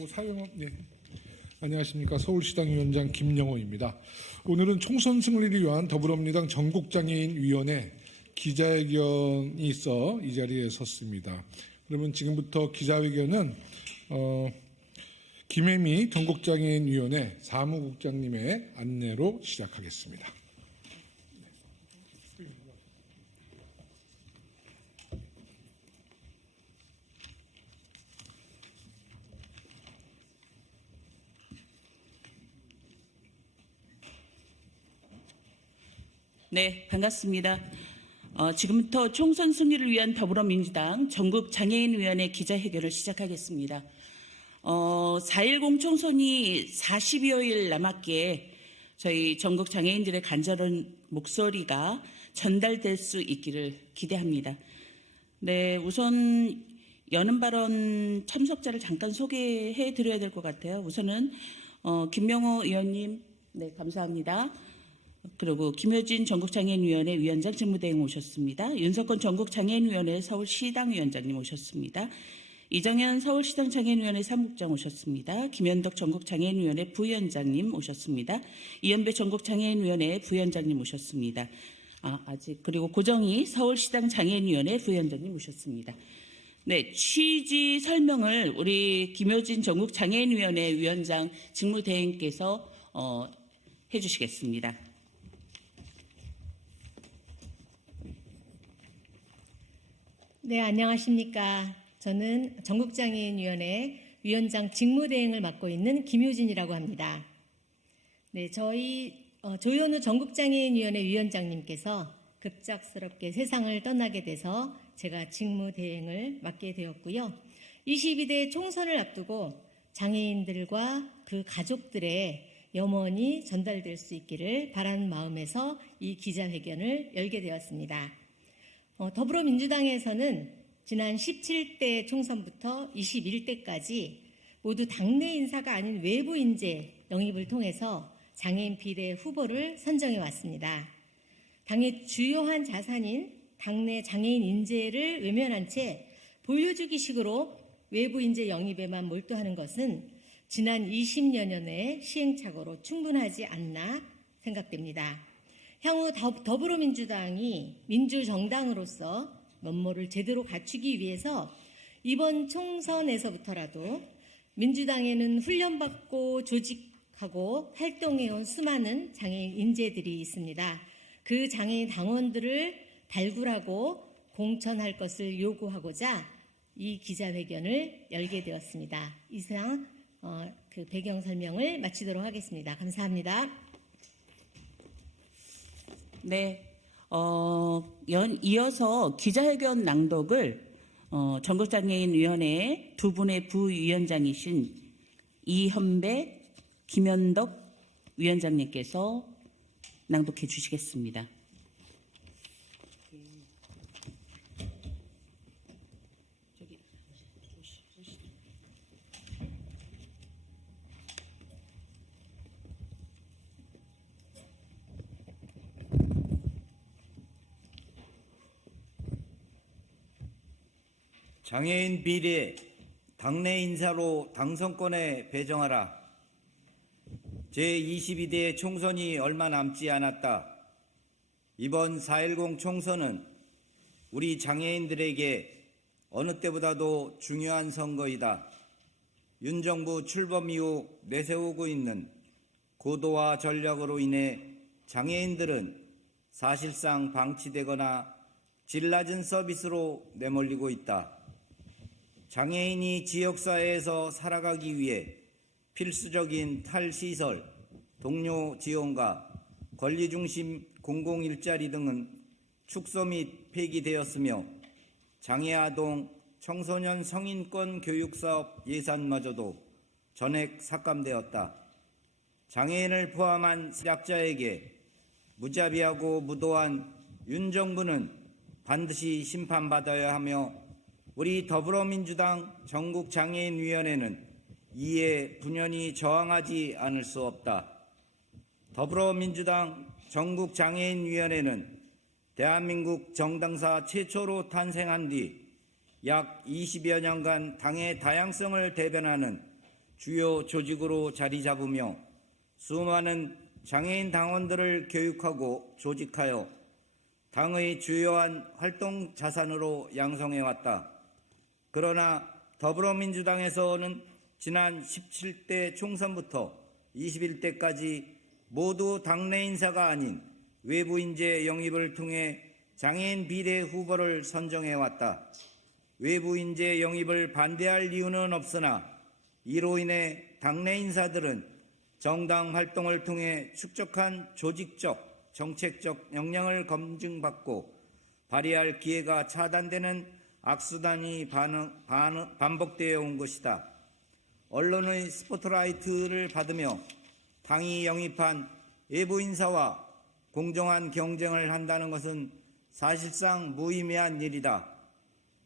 그리고 안녕하십니까. 서울시당 위원장 김영호입니다. 오늘은 총선 승리를 위한 더불어민주당 전국장애인위원회 기자회견이 있어 이 자리에 섰습니다. 그러면 지금부터 기자회견은 김혜미 전국장애인위원회 사무국장님의 안내로 시작하겠습니다. 네, 반갑습니다. 지금부터 총선 승리를 위한 더불어민주당 전국장애인위원회 기자회견을 시작하겠습니다. 4.10 총선이 40여일 남았기에 저희 전국장애인들의 간절한 목소리가 전달될 수 있기를 기대합니다. 네, 우선 여는 발언 참석자를 잠깐 소개해 드려야 될 것 같아요. 우선은 김명호 의원님, 네, 감사합니다. 그리고 김효진 전국장애인위원회 위원장 직무대행 오셨습니다. 윤석권 전국장애인위원회 서울시당 위원장님 오셨습니다. 이정현 서울시당 장애인위원회 사무국장 오셨습니다. 김현덕 전국장애인위원회 부위원장님 오셨습니다. 이현배 전국장애인위원회 부위원장님 오셨습니다. 그리고 고정희 서울시당 장애인위원회 부위원장님 오셨습니다. 네, 취지 설명을 우리 김효진 전국장애인위원회 위원장 직무대행께서 해주시겠습니다. 네, 안녕하십니까. 저는 전국장애인위원회 위원장 직무대행을 맡고 있는 김효진이라고 합니다. 네, 저희 조현우 전국장애인위원회 위원장님께서 급작스럽게 세상을 떠나게 돼서 제가 직무대행을 맡게 되었고요. 22대 총선을 앞두고 장애인들과 그 가족들의 염원이 전달될 수 있기를 바라는 마음에서 이 기자회견을 열게 되었습니다. 더불어민주당에서는 지난 17대 총선부터 21대까지 모두 당내 인사가 아닌 외부 인재 영입을 통해서 장애인 비례 후보를 선정해 왔습니다. 당의 주요한 자산인 당내 장애인 인재를 외면한 채 보여주기식으로 외부 인재 영입에만 몰두하는 것은 지난 20여 년의 시행착오로 충분하지 않나 생각됩니다. 향후 더불어민주당이 민주정당으로서 면모를 제대로 갖추기 위해서 이번 총선에서부터라도 민주당에는 훈련받고 조직하고 활동해온 수많은 장애인 인재들이 있습니다. 그 장애인 당원들을 발굴하고 공천할 것을 요구하고자 이 기자회견을 열게 되었습니다. 이상 그 배경 설명을 마치도록 하겠습니다. 감사합니다. 네, 이어서 기자회견 낭독을 전국장애인위원회 두 분의 부위원장이신 이현배, 김현덕 위원장님께서 낭독해 주시겠습니다. 장애인 비례 당내 인사로 당선권에 배정하라. 제22대 총선이 얼마 남지 않았다. 이번 4.10 총선은 우리 장애인들에게 어느 때보다도 중요한 선거이다. 윤 정부 출범 이후 내세우고 있는 고도화 전략으로 인해 장애인들은 사실상 방치되거나 질 낮은 서비스로 내몰리고 있다. 장애인이 지역사회에서 살아가기 위해 필수적인 탈시설, 동료 지원과 권리중심 공공일자리 등은 축소 및 폐기되었으며 장애아동 청소년 성인권 교육사업 예산마저도 전액 삭감되었다. 장애인을 포함한 약자에게 무자비하고 무도한 윤 정부는 반드시 심판받아야 하며 우리 더불어민주당 전국장애인위원회는 이에 분연히 저항하지 않을 수 없다. 더불어민주당 전국장애인위원회는 대한민국 정당사 최초로 탄생한 뒤 약 20여 년간 당의 다양성을 대변하는 주요 조직으로 자리 잡으며 수많은 장애인 당원들을 교육하고 조직하여 당의 주요한 활동 자산으로 양성해왔다. 그러나 더불어민주당에서는 지난 17대 총선부터 21대까지 모두 당내 인사가 아닌 외부 인재 영입을 통해 장애인 비례 후보를 선정해왔다. 외부 인재 영입을 반대할 이유는 없으나 이로 인해 당내 인사들은 정당 활동을 통해 축적한 조직적, 정책적 역량을 검증받고 발휘할 기회가 차단되는 악순환이 반복되어 온 것이다. 언론의 스포트라이트를 받으며 당이 영입한 외부 인사와 공정한 경쟁을 한다는 것은 사실상 무의미한 일이다.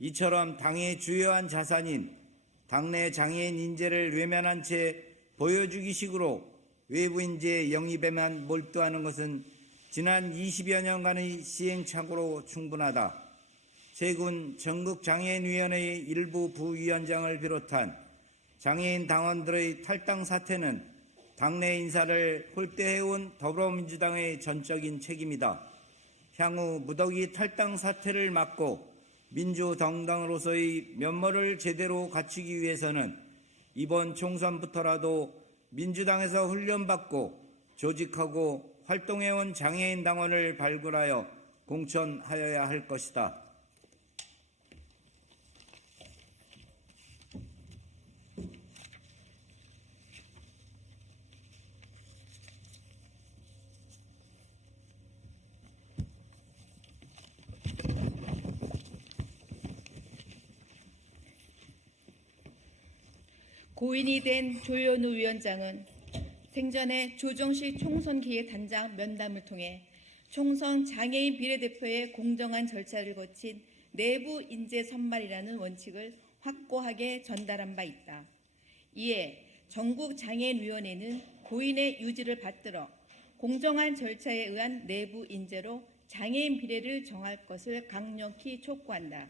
이처럼 당의 주요한 자산인 당내 장애인 인재를 외면한 채 보여주기식으로 외부 인재 영입에만 몰두하는 것은 지난 20여 년간의 시행착오로 충분하다. 최근 전국장애인위원회의 일부 부위원장을 비롯한 장애인 당원들의 탈당 사태는 당내 인사를 홀대해온 더불어민주당의 전적인 책임이다. 향후 무더기 탈당 사태를 막고 민주정당으로서의 면모를 제대로 갖추기 위해서는 이번 총선부터라도 민주당에서 훈련받고 조직하고 활동해온 장애인 당원을 발굴하여 공천하여야 할 것이다. 고인이 된 조현우 위원장은 생전에 조정식 총선기획 단장 면담을 통해 총선 장애인 비례대표의 공정한 절차를 거친 내부 인재 선발이라는 원칙을 확고하게 전달한 바 있다. 이에 전국장애인위원회는 고인의 유지를 받들어 공정한 절차에 의한 내부 인재로 장애인 비례를 정할 것을 강력히 촉구한다.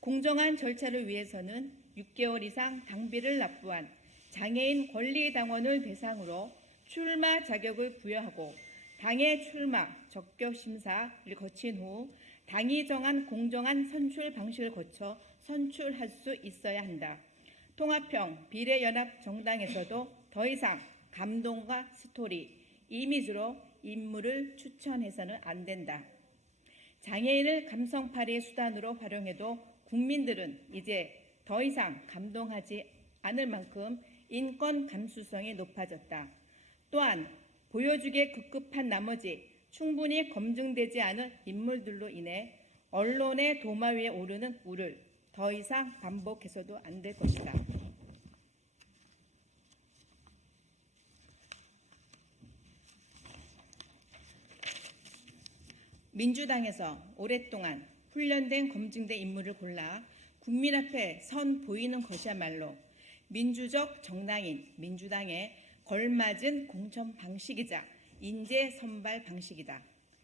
공정한 절차를 위해서는 6개월 이상 당비를 납부한 장애인 권리당원을 대상으로 출마 자격을 부여하고 당의 출마 적격 심사를 거친 후 당이 정한 공정한 선출 방식을 거쳐 선출할 수 있어야 한다. 통합형 비례연합 정당에서도 더 이상 감동과 스토리, 이미지로 인물을 추천해서는 안 된다. 장애인을 감성팔이의 수단으로 활용해도 국민들은 이제 더 이상 감동하지 않을 만큼 인권 감수성이 높아졌다. 또한 보여주기에 급급한 나머지 충분히 검증되지 않은 인물들로 인해 언론의 도마 위에 오르는 우를 더 이상 반복해서도 안 될 것이다. 민주당에서 오랫동안 훈련된 검증된 인물을 골라 국민 앞에 선 보이는 것이야말로 민주적 정당인 민주당에 걸맞은 공천 방식이자 인재 선발 방식이다.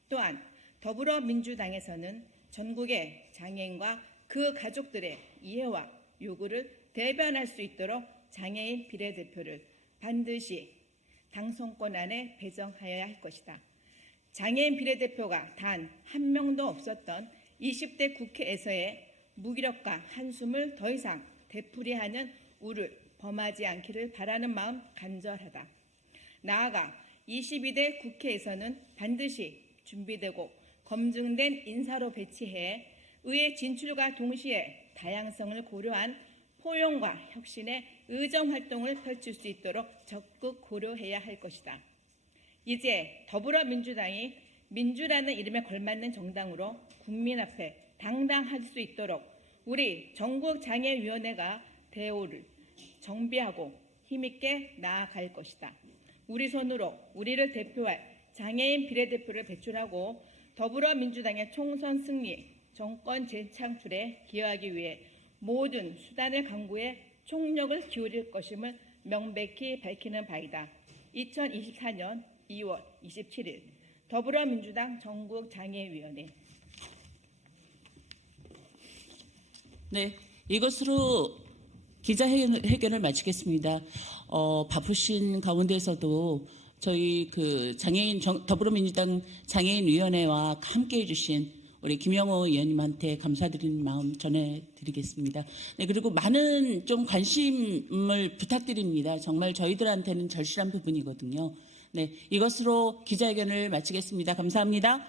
또한 더불어민주당에서는 전국의 장애인과 그 가족들의 이해와 요구를 대변할 수 있도록 장애인 비례대표를 반드시 당선권 안에 배정하여야 할 것이다. 장애인 비례대표가 단 한 명도 없었던 20대 국회에서의 무기력과 한숨을 더 이상 되풀이하는 우를 범하지 않기를 바라는 마음 간절하다. 나아가 22대 국회에서는 반드시 준비되고 검증된 인사로 배치해 의회 진출과 동시에 다양성을 고려한 포용과 혁신의 의정활동을 펼칠 수 있도록 적극 고려해야 할 것이다. 이제 더불어민주당이 민주라는 이름에 걸맞는 정당으로 국민 앞에 당당할 수 있도록 우리 전국장애위원회가 대우를 정비하고 힘있게 나아갈 것이다. 우리 손으로 우리를 대표할 장애인 비례대표를 배출하고 더불어민주당의 총선 승리, 정권 재창출에 기여하기 위해 모든 수단을 강구해 총력을 기울일 것임을 명백히 밝히는 바이다. 2024년 2월 27일 더불어민주당 전국장애위원회. 네, 이것으로 기자회견을 마치겠습니다. 바쁘신 가운데서도 저희 더불어민주당 장애인위원회와 함께해 주신 우리 김영호 의원님한테 감사드리는 마음 전해드리겠습니다. 네, 그리고 많은 좀 관심을 부탁드립니다. 정말 저희들한테는 절실한 부분이거든요. 네, 이것으로 기자회견을 마치겠습니다. 감사합니다.